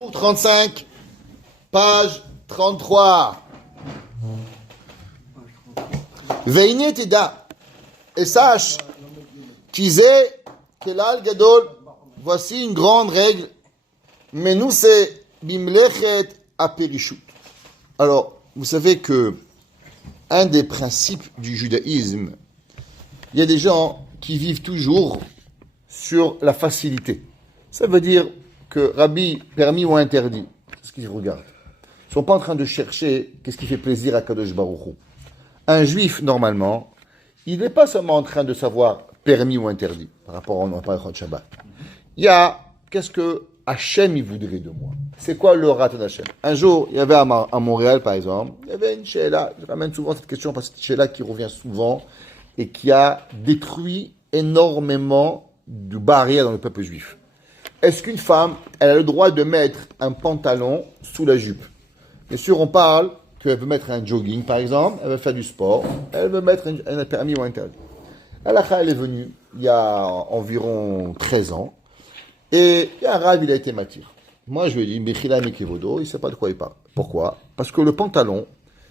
35, page 33. Veine teda, et sache, Kizé, Kelal Gadol, voici une grande règle, mais nous c'est Bimlechet Aperishut. Alors, vous savez que un des principes du judaïsme, il y a des gens qui vivent toujours sur la facilité. Ça veut dire que Rabbi, permis ou interdit, c'est ce qu'ils regardent. Ils ne sont pas en train de chercher qu'est-ce qui fait plaisir à Kadosh Baruch Hu. Un juif, normalement, il n'est pas seulement en train de savoir permis ou interdit par rapport au Parachot Shabbat. Il y a qu'est-ce que Hachem il voudrait de moi. C'est quoi le rat d'Hachem? Un jour, il y avait à Montréal, par exemple, il y avait une sheila, je ramène souvent cette question parce que c'est une sheila qui revient souvent et qui a détruit énormément de barrières dans le peuple juif. Est-ce qu'une femme, elle a le droit de mettre un pantalon sous la jupe? Bien sûr, on parle qu'elle veut mettre un jogging, par exemple, elle veut faire du sport, elle veut mettre un permis ou interdit. Alakha, elle est venue il y a environ 13 ans, et il y a un rave, il a été matir. Moi, je lui ai dit, Mechila Mekevodo, il ne sait pas de quoi il parle. Pourquoi? Parce que le pantalon,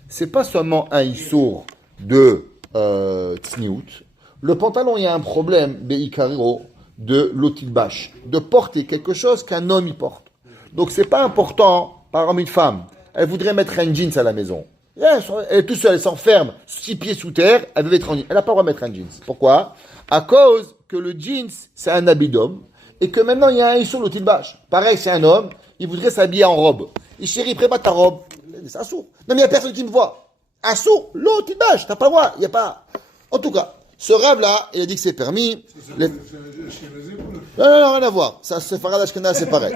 c'est pas seulement un issour de tsniout. Le pantalon, il y a un problème, Beikaro, de l'otilbash, de porter quelque chose qu'un homme y porte. Donc c'est pas important, par exemple une femme, elle voudrait mettre un jeans à la maison. Elle est toute seule, elle s'enferme, 6 pieds sous terre, elle veut mettre un jeans. Elle n'a pas le droit de mettre un jeans. Pourquoi? À cause que le jeans, c'est un habit d'homme, et que maintenant il y a un issou l'otilbash. Pareil, c'est un homme, il voudrait s'habiller en robe. Et chérie, prépare ta robe. C'est un sourd. Non mais il n'y a personne qui me voit. Un sourd, l'otilbash, t'as pas le droit, il n'y a pas... En tout cas, ce rave-là, il a dit que c'est permis. Non, rien à voir. Ça, c'est Farad Ashkenaz, c'est pareil.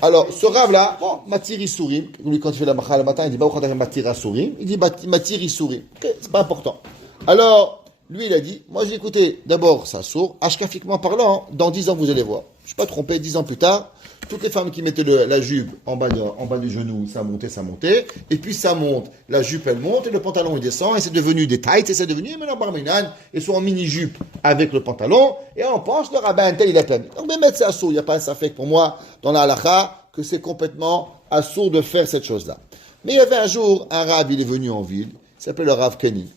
Alors, ce rave-là, bon, Matir Issourim, lui, quand il fait la macha le matin, il dit, Matir Issourim. Il dit, Matir Issourim. Ok, c'est pas important. Alors, lui, il a dit, moi, j'ai écouté d'abord ça sourd, ashkafiquement parlant, dans 10 ans, vous allez voir. Je ne suis pas trompé, 10 ans plus tard, toutes les femmes qui mettaient la jupe en bas du genou, ça montait, et puis ça monte, la jupe elle monte, et le pantalon il descend, et c'est devenu des tights, et c'est devenu maintenant barminan, et soit en mini-jupe avec le pantalon, et on pense le rabbin tel il a permis. Donc, mettre ça assourd, il n'y a pas ça fait pour moi, dans la halakha, que c'est complètement assourd de faire cette chose-là. Mais il y avait un jour, un rav, il est venu en ville, il s'appelle le Rav Koenig.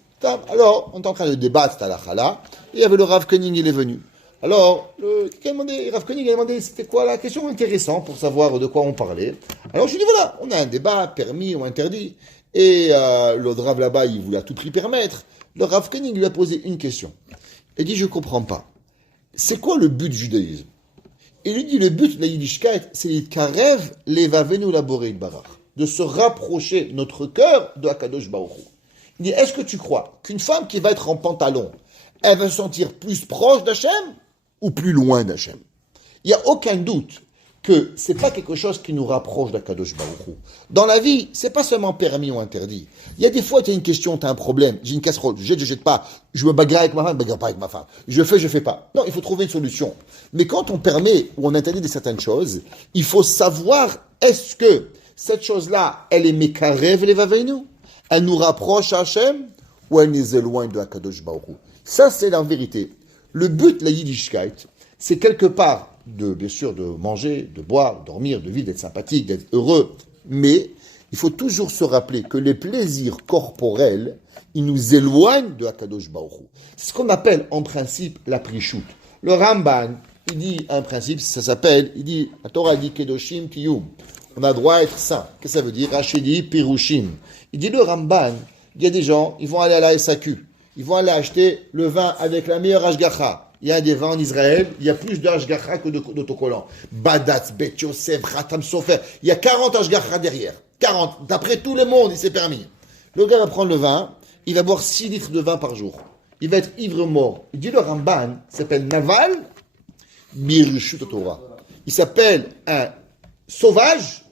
Alors, on est en train de débattre cette halakha-là, et il y avait le Rav Koenig, il est venu. Alors, Rav Koenig a demandé c'était quoi la question intéressante pour savoir de quoi on parlait. Alors je lui ai dit voilà, on a un débat, permis ou interdit. Et le Rav là-bas, il voulait à tout prix permettre. Le Rav Koenig lui a posé une question. Il dit je ne comprends pas. C'est quoi le but du judaïsme? Il lui dit le but de la Yiddishkeit, c'est l'Itkarev levavenu laborei barach, de se rapprocher notre cœur de Hakadosh Baruch Hu. Il dit est-ce que tu crois qu'une femme qui va être en pantalon, elle va se sentir plus proche d'Hachem ou plus loin d'Hachem? Il n'y a aucun doute que ce n'est pas quelque chose qui nous rapproche d'Akadosh Baruch Hu. Dans la vie, ce n'est pas seulement permis ou interdit. Il y a des fois, tu as une question, tu as un problème, j'ai une casserole, je jette pas, je me bagarre avec ma femme, je me bagarre pas avec ma femme, je fais pas. Non, il faut trouver une solution. Mais quand on permet ou on interdit de certaines choses, il faut savoir, est-ce que cette chose-là, elle est mekarev levavenu, elle nous rapproche à Hachem, ou elle nous éloigne de Akadosh Baruch Hu? Ça, c'est la vérité. Le but de la Yiddishkeit, c'est quelque part, bien sûr, de manger, de boire, de dormir, de vivre, d'être sympathique, d'être heureux. Mais il faut toujours se rappeler que les plaisirs corporels, ils nous éloignent de Hakadosh Baruch Hu. C'est ce qu'on appelle, en principe, la prishut. Le Ramban, il dit un principe, ça s'appelle, il dit, la Torah dit Kedoshim Kiyum. On a droit à être saint. Qu'est-ce que ça veut dire? Rachidi Pirushim. Il dit, le Ramban, il y a des gens, ils vont aller à la SAQ. Ils vont aller acheter le vin avec la meilleure ashgacha. Il y a des vins en Israël, il y a plus de ashgacha que d'autocollants. Badatz, Bet Yosef, Khatam Sofer. Il y a 40 ashgacha derrière. 40. D'après tout le monde, il s'est permis. Le gars va prendre le vin, il va boire 6 litres de vin par jour. Il va être ivre-mort. Il dit le Ramban, il s'appelle Naval Birshut Torah. Il s'appelle un sauvage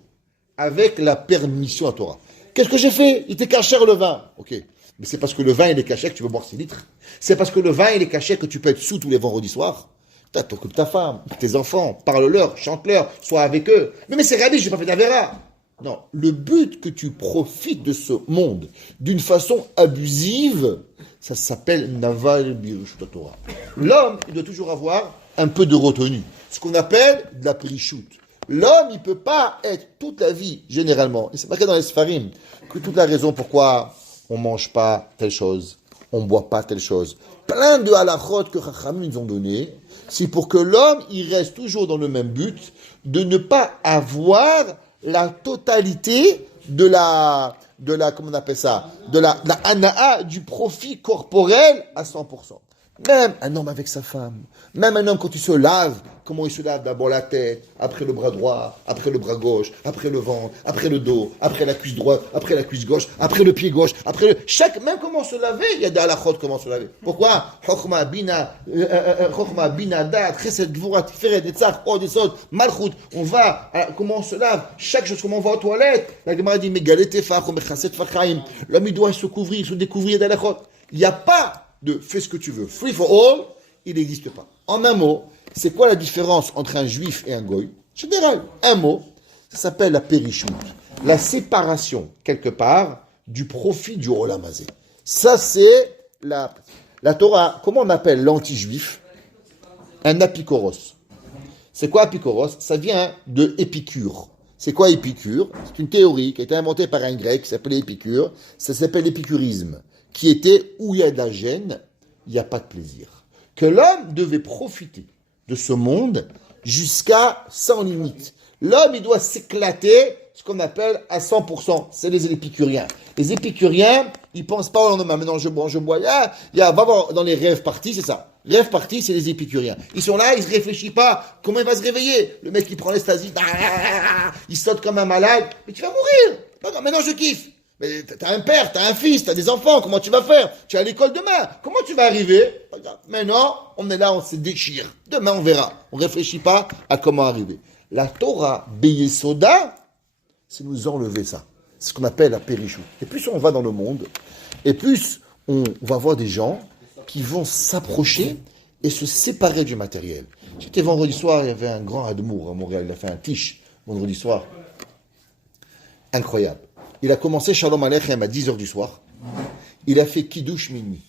avec la permission à Torah. Qu'est-ce que j'ai fait? Il t'est caché le vin. Ok. Mais c'est parce que le vin, il est caché que tu veux boire 6 litres. C'est parce que le vin, il est caché que tu peux être sous tous les vendredis soirs. T'occupes ta femme, tes enfants, parle-leur, chante-leur, sois avec eux. Mais c'est Rabbi, je n'ai pas fait d'Avera. Non, le but que tu profites de ce monde d'une façon abusive, ça s'appelle Naval Birshut Torah. L'homme, il doit toujours avoir un peu de retenue. Ce qu'on appelle de la prishut. L'homme, il ne peut pas être toute la vie, généralement, et c'est marqué dans les Sfarim, que toute la raison pourquoi on ne mange pas telle chose, on ne boit pas telle chose. Plein de halachot que Chachamim nous ont donné, c'est pour que l'homme, il reste toujours dans le même but, de ne pas avoir la totalité de la comment on appelle ça, de la hana'a, du profit corporel à 100%. Même un homme avec sa femme, même un homme quand il se lave, comment il se lave? D'abord la tête, après le bras droit, après le bras gauche, après le ventre, après le dos, après la cuisse droite, après la cuisse gauche, après le pied gauche, après le... Même comment se laver, il y a des halachot comment se laver. Pourquoi? Chokhma, bina, dat, chesed, gvura, tiferet, netzach, od, esod, malchut. On va, comment on se lave, chaque chose, comment on va aux toilettes. La Gemara dit, megalete fach, mechaset fachaim. L'homme, il doit se couvrir, se découvrir des halachot. Il n'y a pas de fais ce que tu veux. Free for all, il n'existe pas. En un mot, c'est quoi la différence entre un juif et un goy? Général, un mot, ça s'appelle la périchoute. La séparation, quelque part, du profit du olam hazé. Ça, c'est la Torah. Comment on appelle l'anti-juif? Un apikoros. C'est quoi apikoros? Ça vient de Épicure. C'est quoi Épicure? C'est une théorie qui a été inventée par un grec qui s'appelait Épicure. Ça s'appelle l'épicurisme, qui était où il y a de la gêne, il n'y a pas de plaisir. Que l'homme devait profiter de ce monde jusqu'à sans limite. L'homme, il doit s'éclater, ce qu'on appelle à 100%. C'est les épicuriens. Les épicuriens, ils ne pensent pas au lendemain. Maintenant, je bois. Va voir dans les rêves partis, c'est ça. Rêve partis, c'est les épicuriens. Ils sont là, ils ne se réfléchissent pas. Comment il va se réveiller? Le mec, il prend l'ecstasy, il saute comme un malade. Mais tu vas mourir. Maintenant, je kiffe. Mais t'as un père, t'as un fils, t'as des enfants, comment tu vas faire? Tu es à l'école demain, comment tu vas arriver? Maintenant, on est là, on se déchire. Demain, on verra. On ne réfléchit pas à comment arriver. La Torah, Beyesoda, c'est nous enlever ça. C'est ce qu'on appelle la périchou. Et plus on va dans le monde, et plus on va voir des gens qui vont s'approcher et se séparer du matériel. J'étais vendredi soir, il y avait un grand Admour à Montréal, il a fait un tiche vendredi soir. Incroyable. Il a commencé Shalom Aleichem à 10h du soir. Il a fait Kiddush minuit.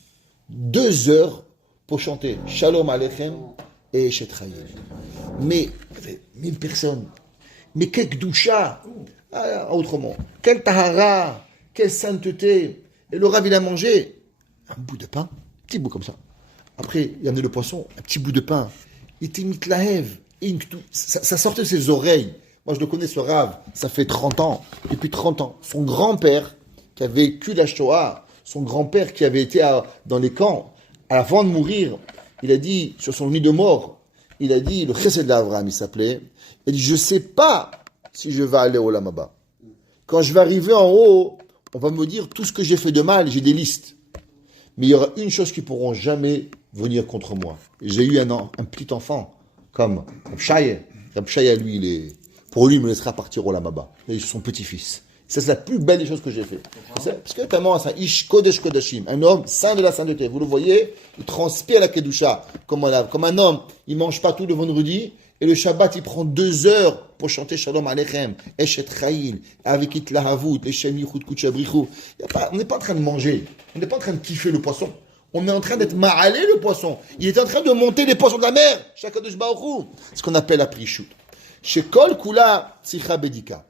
2 heures pour chanter Shalom Aleichem et Eshet Chayil. Mais 1000 personnes. Mais quel Kdusha! Autrement. Quel Tahara! Quelle sainteté! Et le Rav, il a mangé un bout de pain, petit bout comme ça. Après, il a amené le poisson, un petit bout de pain. Il était mitlahev. Ça sortait de ses oreilles. Moi, je le connais, ce Rav, ça fait 30 ans. Depuis 30 ans. Son grand-père, qui a vécu la Shoah, son grand-père qui avait été dans les camps, avant de mourir, il a dit, sur son lit de mort, il a dit, le Chesed d'Avraham, il s'appelait, il a dit, je ne sais pas si je vais aller au Olam Haba. Quand je vais arriver en haut, on va me dire tout ce que j'ai fait de mal, j'ai des listes. Mais il y aura une chose qui ne pourront jamais venir contre moi. J'ai eu un petit enfant, comme Rab Shaya. Rab Shaya, lui, pour lui, il me laissera partir au Olam Haba. C'est son petit-fils. Ça, c'est la plus belle des choses que j'ai fait. Parce que tellement, c'est un Ish Kodesh Kodashim, un homme saint de la sainteté. Vous le voyez, il transpire la Kedusha, comme un homme. Il ne mange pas tout le vendredi, et le Shabbat, il prend 2 heures pour chanter Shalom Aleichem, Eshet Chayil, avec Itlahavut, Eshem Yichud Kuchabrichou. On n'est pas en train de manger, on n'est pas en train de kiffer le poisson. On est en train d'être ma'alé le poisson. Il est en train de monter les poissons de la mer. Shakadosh Baruch Hu. Ce qu'on appelle la prichout. Chez Kol Kula Tzicha Bedika.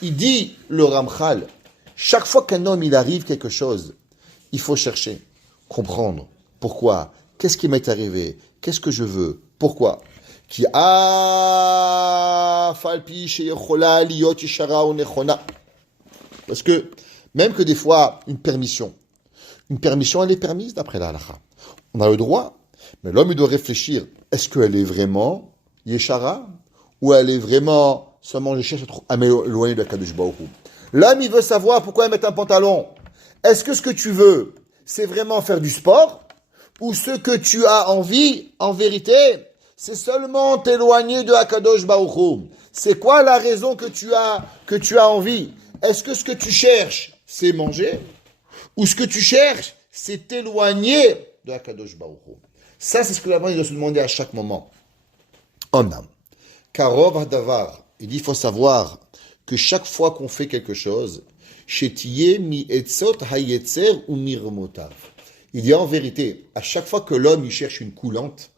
Il dit, le Ramchal, chaque fois qu'un homme il arrive quelque chose, il faut chercher, comprendre. Pourquoi? Qu'est-ce qui m'est arrivé? Qu'est-ce que je veux? Pourquoi? Parce que, même que des fois, une permission, elle est permise d'après la halakha. On a le droit, mais l'homme, il doit réfléchir. Est-ce qu'elle est vraiment yeshara? Ou elle est vraiment seulement je cherche à m'éloigner de la Kadosh Baruch Hu. L'homme, il veut savoir pourquoi mettre un pantalon. Est-ce que ce que tu veux, c'est vraiment faire du sport? Ou ce que tu as envie, en vérité, c'est seulement t'éloigner de Akadosh Baruch Hu? C'est quoi la raison que tu as envie? Est-ce que ce que tu cherches, c'est manger? Ou ce que tu cherches, c'est t'éloigner de Akadosh Baruch Hu? Ça, c'est ce que l'homme doit se demander à chaque moment. Omnam. Karov Hadavar. Il dit, il faut savoir que chaque fois qu'on fait quelque chose, Shetiye mi etzot hayetzer ou mirmotav. Il dit en vérité, à chaque fois que l'homme il cherche une coulante,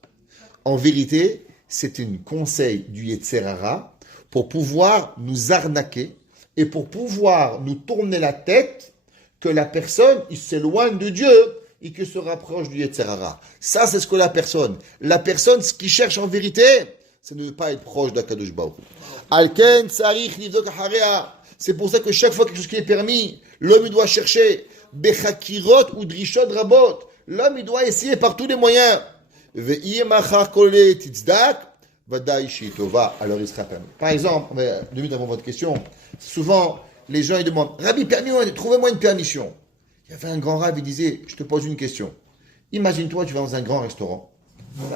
en vérité, c'est un conseil du Yetzer Hara pour pouvoir nous arnaquer et pour pouvoir nous tourner la tête que la personne, il s'éloigne de Dieu et qu'il se rapproche du Yetzer Hara. Ça, c'est ce que la personne, ce qu'il cherche en vérité, c'est de ne pas être proche d'Akadosh Baruch Hu. Alken, Sarich, Livdok, Harea. C'est pour ça que chaque fois quelque chose qui est permis, l'homme il doit chercher Bechakirot ou Drishot Rabot. L'homme il doit essayer par tous les moyens. Ve'iyemachar kole tizdak, vadaï shitova. Alors il sera permis. Par exemple, 2 minutes avant votre question, souvent les gens ils demandent Rabbi, trouvez-moi une permission. Il y avait un grand rab, il disait je te pose une question. Imagine-toi, tu vas dans un grand restaurant.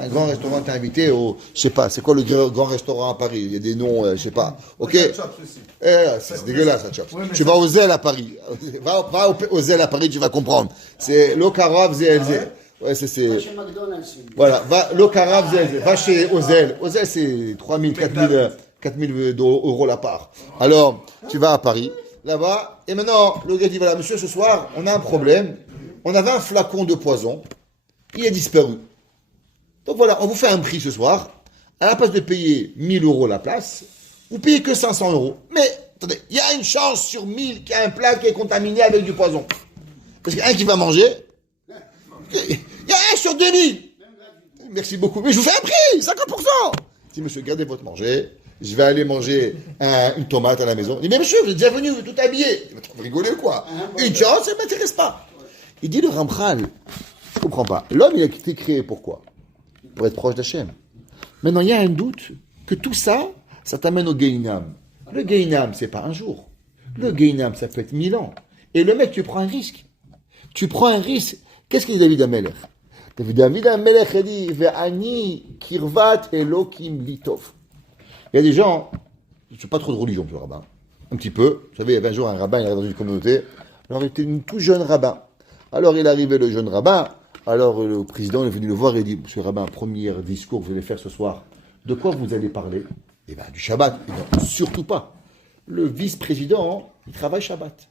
Un grand restaurant, t'es invité au, je sais pas, c'est quoi le grand restaurant à Paris? Il y a des noms, je sais pas. Ok. C'est dégueulasse, ça chope. Tu vas aux ailes à Paris. Va aux ailes à Paris, tu vas comprendre. C'est l'Okarav ZLZ. Ouais, c'est. Va chez McDonald's. Voilà, va l'Okarav ZLZ. Va chez Ozel. Ozel, c'est 3000, 4000 euros la part. Alors, tu vas à Paris, là-bas, et maintenant, le gars dit voilà, monsieur, ce soir, on a un problème. On avait un flacon de poison. Il a disparu. Donc voilà, on vous fait un prix ce soir. À la place de payer 1000 euros la place, vous payez que 500 euros. Mais, attendez, il y a une chance sur 1000 qu'il y a un plat qui est contaminé avec du poison. Parce qu'il y a un qui va manger. Il y a un sur 2000. Merci beaucoup. Mais je vous fais un prix, 50%. Si monsieur, gardez votre manger. Je vais aller manger une tomate à la maison. Il dit, mais monsieur, vous êtes déjà venu, tout habillé. Vous rigolez ou quoi? Une chance, ça ne m'intéresse pas. Il dit, le Ramchal, je ne comprends pas. L'homme, il a été créé pourquoi? Pour être proche d'Hachem. Maintenant, il y a un doute que tout ça, ça t'amène au Gehinam. Le Gehinam, c'est pas un jour. Le Gehinam, ça peut être 1000 ans. Et le mec, tu prends un risque. Tu prends un risque. Qu'est-ce qu'il dit David Amelech? David Amelech, il dit Ve'ani kirvat elokim litov. Il y a des gens, je ne suis pas trop de religion, monsieur le rabbin. Un petit peu. Vous savez, il y avait un jour un rabbin, il arrive dans une communauté. Alors, il était un tout jeune rabbin. Alors, il arrivait le jeune rabbin. Alors, le président est venu le voir et dit, monsieur le rabbin, premier discours que vous allez faire ce soir, de quoi vous allez parler? Eh bien, du Shabbat. Et non, surtout pas. Le vice-président, il travaille Shabbat.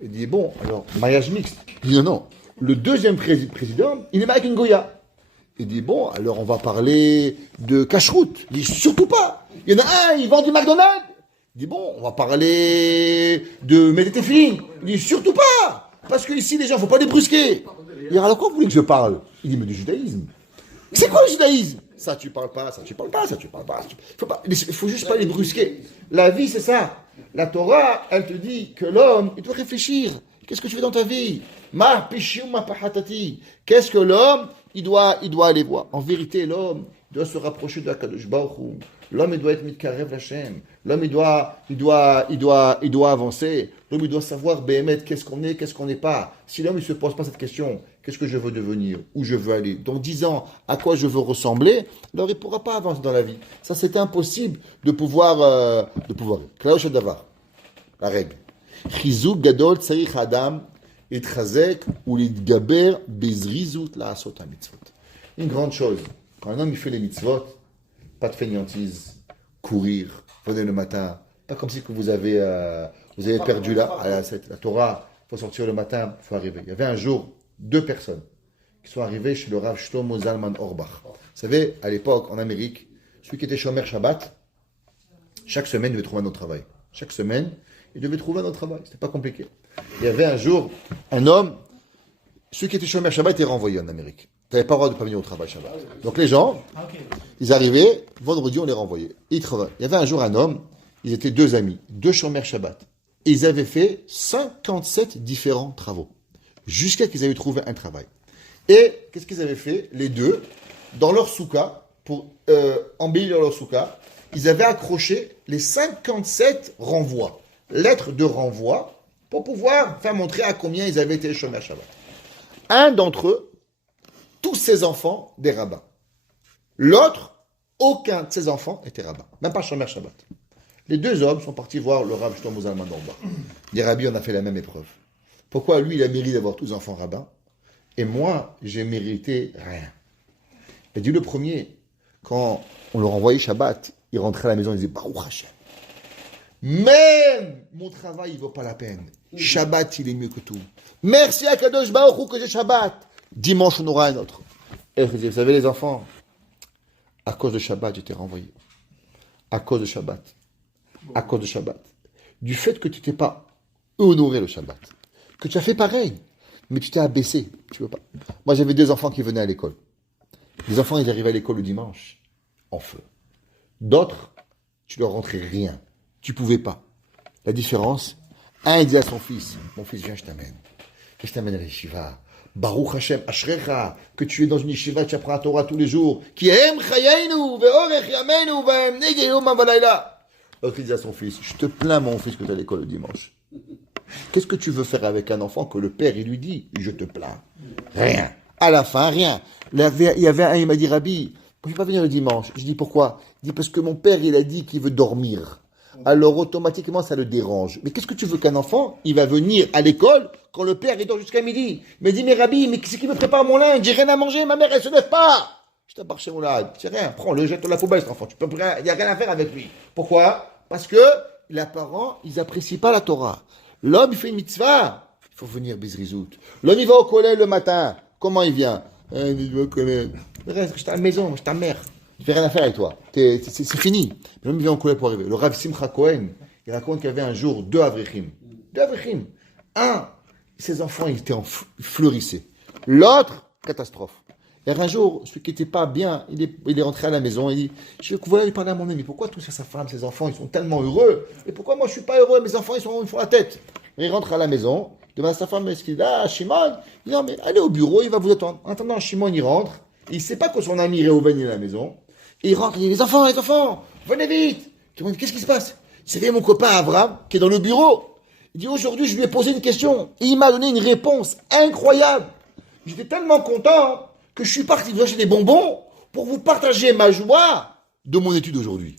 Il dit, bon, alors, mariage mixte. Il dit, non. Le deuxième président, il est avec une Goya. Il dit, bon, alors on va parler de cache-route. Il dit, surtout pas. Il y en a un, il vend du McDonald's. Il dit, bon, on va parler de Médétéphine. Il dit, surtout pas. Parce que ici, les gens, il ne faut pas les brusquer. Il dit, alors quoi vous voulez que je parle? Il dit, mais du judaïsme. C'est quoi le judaïsme? Ça, tu parles pas, ça, tu parles pas, ça, tu parles pas. Il faut juste pas les brusquer. La vie, c'est ça. La Torah, elle te dit que l'homme, il doit réfléchir. Qu'est-ce que tu fais dans ta vie? Ma pishium ma pahatati. Qu'est-ce que l'homme, il doit aller voir? En vérité, l'homme doit se rapprocher de la Kadosh Baruch Hu. L'homme, il doit être mitkarev Hashem. L'homme, il doit avancer. L'homme, il doit savoir, Béhémet, qu'est-ce qu'on est, qu'est-ce qu'on n'est pas. Si l'homme, il ne se pose pas cette question, qu'est-ce que je veux devenir, où je veux aller, dans 10 ans, à quoi je veux ressembler, alors il ne pourra pas avancer dans la vie. Ça, c'est impossible de pouvoir. Klaus Davar, la règle. Chizuk gadol tzarich adam itchazek ou litgaber bezrizut la'asot ha-mitzvot. Une grande chose, quand un homme il fait les mitzvot, pas de fainéantise, courir, venez le matin, pas comme si que vous avez perdu la Torah, il faut sortir le matin, il faut arriver. Il y avait un jour 2 personnes qui sont arrivées chez le Rav Shlomo Zalman Auerbach. Vous savez, à l'époque, en Amérique, celui qui était Shomer Shabbat, chaque semaine, il devait trouver un autre travail. Chaque semaine, il devait trouver un autre travail. C'était pas compliqué. Il y avait un jour, un homme, celui qui était Shomer Shabbat était renvoyé en Amérique. Tu n'avais pas le droit de ne pas venir au travail Shabbat. Donc les gens, ils arrivaient, vendredi, on les renvoyait. Ils travaillaient. Il y avait un jour un homme, ils étaient 2 amis, 2 Shomer Shabbat. Et ils avaient fait 57 différents travaux. Jusqu'à qu'ils avaient trouvé un travail. Et qu'est-ce qu'ils avaient fait? Les 2, dans leur soukha, pour embellir leur soukha, ils avaient accroché les 57 renvois, lettres de renvoi, pour pouvoir faire montrer à combien ils avaient été Shomer Shabbat. Un d'entre eux, tous ses enfants, des rabbins. L'autre, aucun de ses enfants était rabbin, même pas Shomer Shabbat. Les 2 hommes sont partis voir le Rav Shlomo Zalman Auerbach. Les rabbis, on a fait la même épreuve. Pourquoi lui, il a mérité d'avoir tous les enfants rabbins, et moi, j'ai mérité rien. Il dit le premier, quand on le renvoyait Shabbat, il rentrait à la maison, il disait Baruch Hashem. Même mon travail, il ne vaut pas la peine. Shabbat, il est mieux que tout. Merci à Kadosh Baruch Hu que j'ai Shabbat. Dimanche, on aura un autre. Et vous savez, les enfants, à cause de Shabbat, j'étais renvoyé. À cause de Shabbat. à cause de Shabbat. Du fait que tu t'es pas honoré le Shabbat. Que tu as fait pareil, mais tu t'es abaissé. Tu veux pas. Moi, j'avais 2 enfants qui venaient à l'école. Les enfants, ils arrivaient à l'école le dimanche, en feu. D'autres, tu leur rentrais rien. Tu pouvais pas. La différence, un il dit à son fils, mon fils, viens, je t'amène. Je t'amène à la yeshiva. Baruch Hashem, Ashrecha, que tu es dans une yeshiva, tu apprends la Torah tous les jours. Qui aime chayenu, ve'orech yamenu, ve'emnege yom avalayla. L'autre il dit à son fils, je te plains mon fils que tu es à l'école le dimanche. Qu'est-ce que tu veux faire avec un enfant que le père il lui dit, je te plains? Rien. À la fin, rien. Il y avait un, il m'a dit, Rabbi, je ne peux pas venir le dimanche. Je dis pourquoi? Il dit parce que mon père il a dit qu'il veut dormir. Alors automatiquement ça le dérange. Mais qu'est-ce que tu veux qu'un enfant, il va venir à l'école quand le père il dort jusqu'à midi? Il me dit, mais Rabbi, mais c'est qui me prépare mon linge? J'ai rien à manger, ma mère elle se lève pas. Je t'appartiens chez mon là, c'est rien, prends-le, jette-le à la poubelle cet enfant. Il n'y a rien à faire avec lui. Pourquoi? Parce que les parents, ils apprécient pas la Torah. L'homme il fait une mitzvah, il faut venir bizrizout. L'homme il va au collège le matin, comment il vient? Il va au collège. Reste, je suis à la maison, je suis ta mère. Je n'ai rien à faire avec toi. C'est fini. Mais l'homme vient au collège pour arriver. Le Rav Simcha Cohen, il raconte qu'il y avait un jour 2 Avrichim. 2 Avrichim. Un, ses enfants, ils fleurissaient. L'autre, catastrophe. Et un jour, celui qui n'était pas bien, il est rentré à la maison, il dit, je voulais parler à mon ami, pourquoi tous sa femme, ses enfants, ils sont tellement heureux, et pourquoi moi je ne suis pas heureux, mes enfants, ils font la tête. Et il rentre à la maison, il demande à sa femme, est-ce qu'il dit, ah, Shimon, il dit, non, mais allez au bureau, il va vous attendre. En attendant, Shimon, il rentre, il ne sait pas que son ami Réhouven est à la maison, et il rentre, il dit, les enfants, venez vite. Tout le monde dit, qu'est-ce qui se passe? C'est mon copain Avram, qui est dans le bureau. Il dit, aujourd'hui, je lui ai posé une question, et il m'a donné une réponse incroyable. J'étais tellement content que je suis parti vous acheter des bonbons pour vous partager ma joie de mon étude aujourd'hui.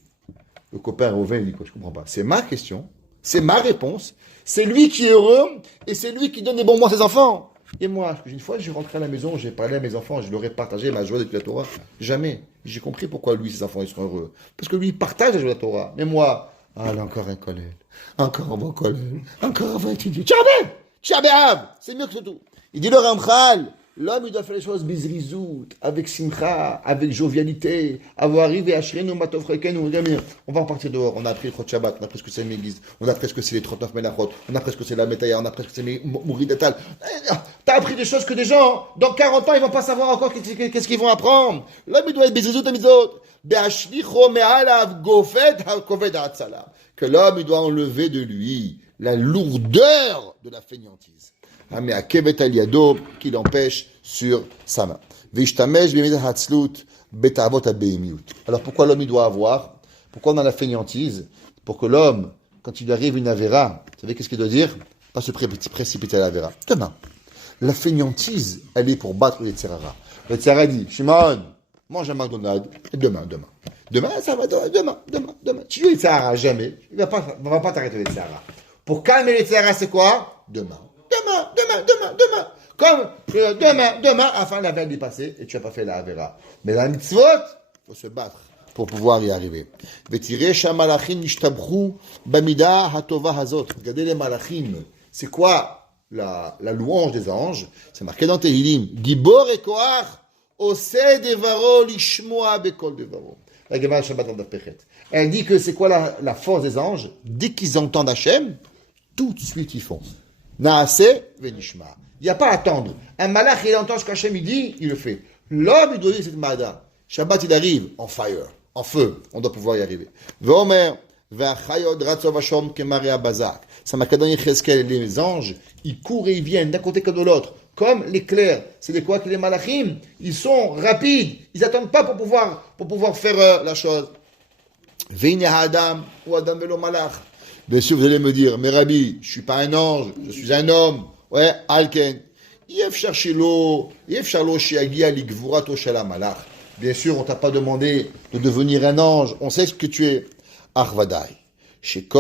Le copain Réhouven, il dit quoi? Je comprends pas. C'est ma question, c'est ma réponse, c'est lui qui est heureux et c'est lui qui donne des bonbons à ses enfants. Et moi, une fois, je suis rentré à la maison, j'ai parlé à mes enfants, je leur ai partagé ma joie d'étude de la Torah. Jamais. J'ai compris pourquoi lui, ses enfants, ils sont heureux. Parce que lui, il partage la joie de la Torah. Mais moi, là, encore un collège, encore un bon collège, encore un va étudier. Tchabéab, c'est mieux que c'est tout. Il dit le Ramchal, l'homme, il doit faire les choses bizrizout, avec simcha, avec jovialité, avoir arrivé à Shrenu Matofreken, on va repartir dehors, on a appris le Chot Shabbat, on a appris ce que c'est le Méguise, on a appris ce que c'est les 39 Melachot, on a appris ce que c'est la Metaya, on a appris ce que c'est les Mouridatal. T'as appris des choses que des gens, dans 40 ans, ils vont pas savoir encore qu'est-ce qu'ils vont apprendre. L'homme, il doit être bizrizout à mizot. Be'ashlicho me'alav gofed ha'koved ha'atzala. Que l'homme, il doit enlever de lui la lourdeur de la fainéantise. Mais à kevet al yado, qui l'empêche sur sa main. Alors pourquoi l'homme il doit avoir? Pourquoi on a la fainéantise? Pour que l'homme, quand il arrive une avéra, vous savez qu'est-ce qu'il doit dire? Pas se précipiter à l'avéra. Demain. La fainéantise, elle est pour battre les tzerara. Le tzerara dit, Shimon, mange un McDonald's, et demain. Demain, ça va, demain. Tu veux les tzerara jamais, il va pas t'arrêter les tzerara. Pour calmer les tzerara, c'est quoi? Demain. Comme demain, afin la veille d'y passer, et tu n'as pas fait la Avera. Mais la mitzvot, il faut se battre pour pouvoir y arriver. Regardez les malachim. C'est quoi la louange des anges? C'est marqué dans Tehillim. Gibor et Koach, ose devaro lishmoa bekol devaro. La Gemara Shabbat dans Pechet. Elle dit que c'est quoi la force des anges? Dès qu'ils entendent Hachem, tout de suite ils font. Naase venishma. Il n'y a pas à attendre. Un malach, il entend ce qu'Hachem il dit, il le fait. L'homme, il doit dire cette mada. Shabbat, il arrive en fire, en feu. On doit pouvoir y arriver. Ve'omer, ve'achayod ratzov hashom kemaria bazak. Ça m'a donné Cheskel, les anges, ils courent et ils viennent d'un côté que de l'autre. Comme l'éclair. C'est de quoi que les malachim, ils sont rapides. Ils n'attendent pas pour pouvoir faire la chose. Ve'ine ha'adam, ou adam velo malach. Bien sûr, vous allez me dire, mais Rabbi, je ne suis pas un ange, je suis un homme. Ouais, Alken. Bien sûr, on t'a pas demandé de devenir un ange. On sait ce que tu es. Arvadai. Chaque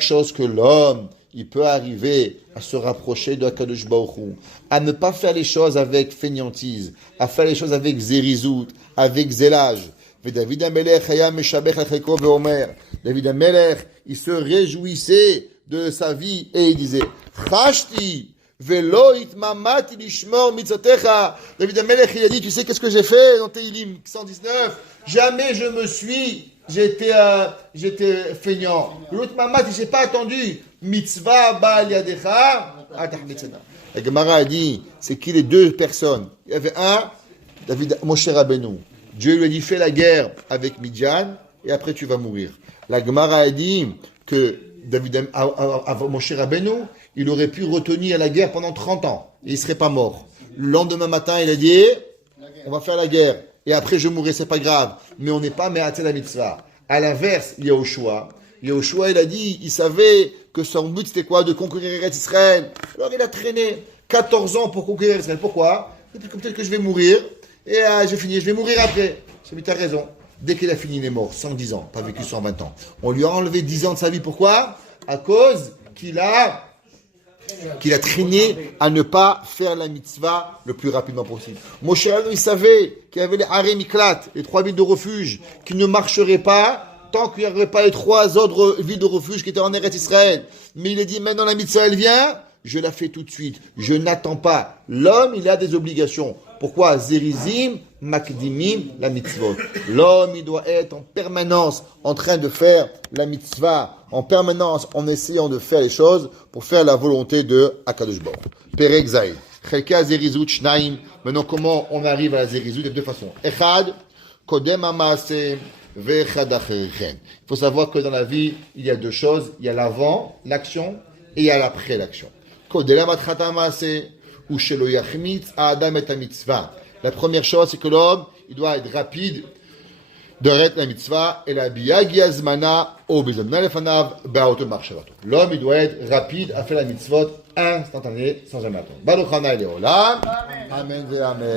chose que l'homme, il peut arriver à se rapprocher de Hakadosh Baruch Hu, à ne pas faire les choses avec fainéantise, à faire les choses avec zérizout, avec zélage. David Amelech, il se réjouissait de sa vie et il disait Chashti velo itmamati lishmor mitzotecha. David Amelech, il a dit, tu sais qu'est-ce que j'ai fait dans Tehillim 119? Jamais j'étais feignant. L'autre maman dit, j'ai pas attendu. Mitzvah ba'al yadecha, atahmitzana. La Gemara a dit, c'est qui les deux personnes? Il y avait un, Moshe Rabbeinu. Dieu lui a dit, fais la guerre avec Midian, et après tu vas mourir. La Gemara a dit que Moshe Rabbeinu, il aurait pu retenir la guerre pendant 30 ans, et il serait pas mort. Le lendemain matin, il a dit, on va faire la guerre. Et après, je mourrai, c'est pas grave. Mais on n'est pas Me'atel la mitzvah. À l'inverse, il y a Yoshua. Yoshua, il a dit, il savait que son but, c'était quoi? De conquérir Israël. Alors, il a traîné 14 ans pour conquérir Israël. Pourquoi? Peut-être que je vais mourir. Et j'ai fini, je vais mourir après. J'ai dit, t'as raison. Dès qu'il a fini, il est mort. 110 ans, pas vécu 120 ans. On lui a enlevé 10 ans de sa vie. Pourquoi? À cause qu'il a traîné à ne pas faire la mitzvah le plus rapidement possible. Moshe Rabbeinu, il savait qu'il y avait les Haré Miklat, les 3 villes de refuge, qui ne marcheraient pas tant qu'il n'y aurait pas les 3 autres villes de refuge qui étaient en Eretz Israël. Mais il a dit, maintenant la mitzvah, elle vient, je la fais tout de suite. Je n'attends pas. L'homme, il a des obligations. Pourquoi? Zerizim, makdimim, la mitzvot. L'homme, il doit être en permanence en train de faire la mitzvah, en permanence en essayant de faire les choses pour faire la volonté de Akadosh Baruch. Perek Zaïd. Chelka zerizut shnaim. Maintenant, comment on arrive à la zerizut? De 2 façons. Echad, kodem ha'maaseh, ve'echad acherchen. Il faut savoir que dans la vie, il y a 2 choses. Il y a l'avant, l'action, et il y a l'après, l'action. Kodem ha'matchat ha'maaseh. La première chose, c'est que l'homme, il doit être rapide de arrêter la mitzvah et la biyagiazmana au bezamnalefanav ba'auto marshavato. L'homme, il doit être rapide à faire la mitzvot instantanée sans jamais attendre. Baruch Hana Leolam. Amen. Amen.